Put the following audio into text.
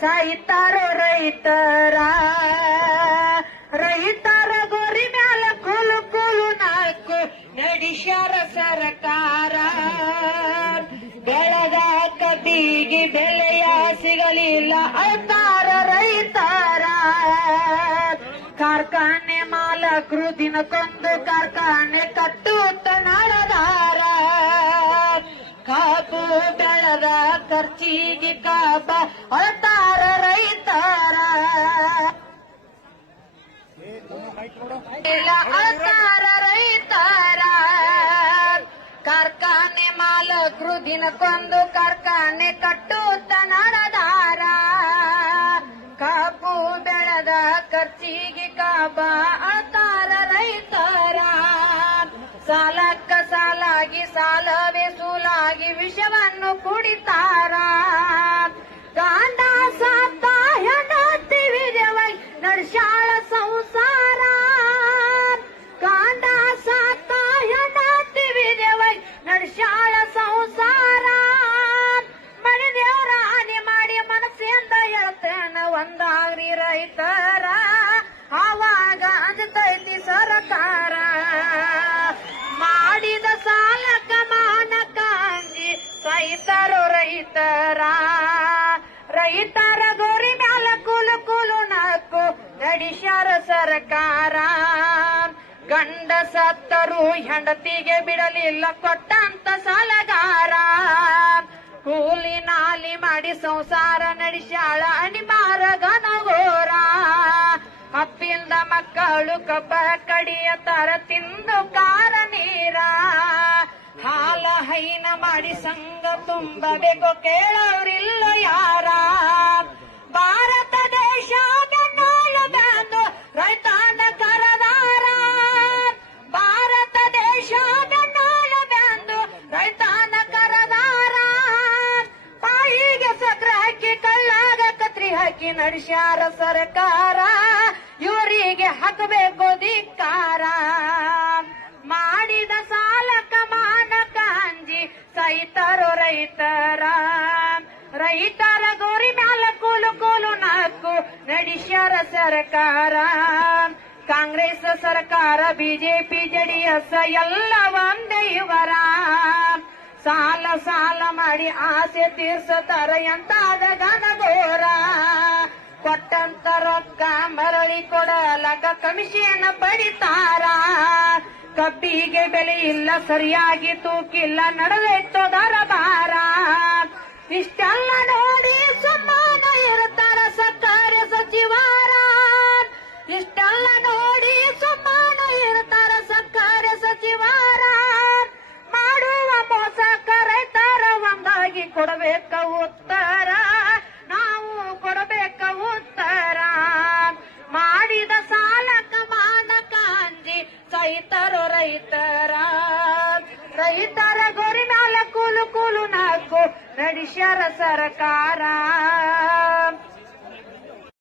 ಸಾಯ್ತಾರೋ ರೈತರ ರೈತರ ಗೋರಿ ಮ್ಯಾಲ ಕುಲು ಕುಲು ನಾಲ್ಕು ನಡಿಸ್ಯಾರ ಸರ್ಕಾರ. ಬೆಳೆದ ಕಬ್ಬಿಗೆ ಬೆಲೆಯ ಸಿಗಲಿಲ್ಲ ಅಳ್ತಾರ ರೈತರ. ಕಾರ್ಖಾನೆ ಮಾಲಕರು ದಿನಕ್ಕೊಂದು ಕಾರ್ಖಾನೆ ಕಟ್ಟುತ್ತ ನಡೆದಾರ. ಕಾಪು ಬೆಳೆದ ಖರ್ಚಿಗೆ ಕಾಬ ಇಲ್ಲ ಅಳ್ತಾರ ರೈತಾರ. ಕಾರ್ಖಾನೆ ಮಾಲಕರು ದಿನಕ್ಕೊಂದು ಕಾರ್ಖಾನೆ ಕಟ್ಟುತ್ತ ನಡೆದಾರ. ಕಾಪು ಬೆಳೆದ ಖರ್ಚಿಗೆ ಕಾಬ ಅಳ್ತಾರ ರೈತಾರ. ಸಾಲಕ್ಕ ಸಾಲಾಗಿ, ಸಾಲವೇ ಸೂಲಾಗಿ ವಿಷವನ್ನು ಕುಡಿತಾರ. ರೈತರ ರೈತರ ಗೋರಿ ಮ್ಯಾಲ ಕುಲು ಕುಲು ನಾಲ್ಕು ನಡಿಸ್ಯಾರ ಸರ್ಕಾರ. ಗಂಡ ಸತ್ತರು ಹೆಂಡತಿಗೆ ಬಿಡಲಿಲ್ಲ ಕೊಟ್ಟಂತ ಸಾಲಗಾರ. ಕೂಲಿ ನಾಲಿ ಮಾಡಿ ಸಂಸಾರ ನಡೆಸ್ಯಾಳ ಅನಿಮಾರ ಘನಘೋರ. ಅಪ್ಪಿಲ್ದ ಮಕ್ಕಳು ಕಬ್ಬ ಕಡಿಯ ತರ ತಿಂದು ಕಾರ ನೀರ ಹಾಲ ಹೈನ ಮಾಡಿ ಸಂಘ ತುಂಬಬೇಕು ಕೇಳೋರಿಲ್ಲ ಯಾರ? ಭಾರತ ದೇಶ ಬೆನ್ನಾಳು ರೈತಾನ ಕರದಾರ. ಭಾರತ ದೇಶ ಬೆನ್ನಾಳು ಬ್ಯಾಂದು ರೈತಾನ ಕರದಾರ. ಬಾಯಿಗೆ ಸಕ್ರ ಹಾಕಿ, ಕಳ್ಳಾಗ ಕತ್ರಿ ಹಾಕಿ, ನಡೆಸ್ಯಾರ ಸರ್ಕಾರ. ಇವರಿಗೆ ಹಾಕಬೇಕು ಧಿಕ್ಕಾರ ಸೈತರು ರೈತರ. ರೈತರ ಗೋರಿ ಮ್ಯಾಲ ಕೂಲು ಕೂಲು ನಾಲ್ಕು ನಡೆಸ್ಯಾರ ಸರ್ಕಾರ. ಕಾಂಗ್ರೆಸ್ ಸರ್ಕಾರ, ಬಿಜೆಪಿ, ಜೆಡಿಎಸ್ ಎಲ್ಲ ಒಂದೇ ಇವರ. ಸಾಲ ಸಾಲ ಮಾಡಿ ಆಸೆ ತೀರ್ಸತಾರ ಎಂತ ಗನಗೋರ ಕೊಟ್ಟಂತ ರೊಕ್ಕ ಮರಳಿ ಕೊಡಲಕ ಕಮಿಷನ್ ಪಡಿತಾರ. ಕಬ್ಬಿಗೆ ಬೆಲೆ ಇಲ್ಲ, ಸರಿಯಾಗಿ ತೂಕಿಲ್ಲ ನಡೆದೈತೋ ಭಾರ. ಇಷ್ಟೆಲ್ಲ ನೋಡಿ ಸುಮ್ಮನೆ ಇರ್ತಾರ ಸರ್ಕಾರ ಸಚಿವರ. ಇಷ್ಟೆಲ್ಲ ನೋಡಿ ಸುಮ್ಮನೆ ಇರ್ತಾರ ಸರ್ಕಾರಿ ಸಚಿವರ. ಮಾಡುವ ಮೋಸ ಕರೆತಾರ ಒಂದಾಗಿ ಕೊಡಬೇಕು ಉತ್ತರ. ಗೊರಿ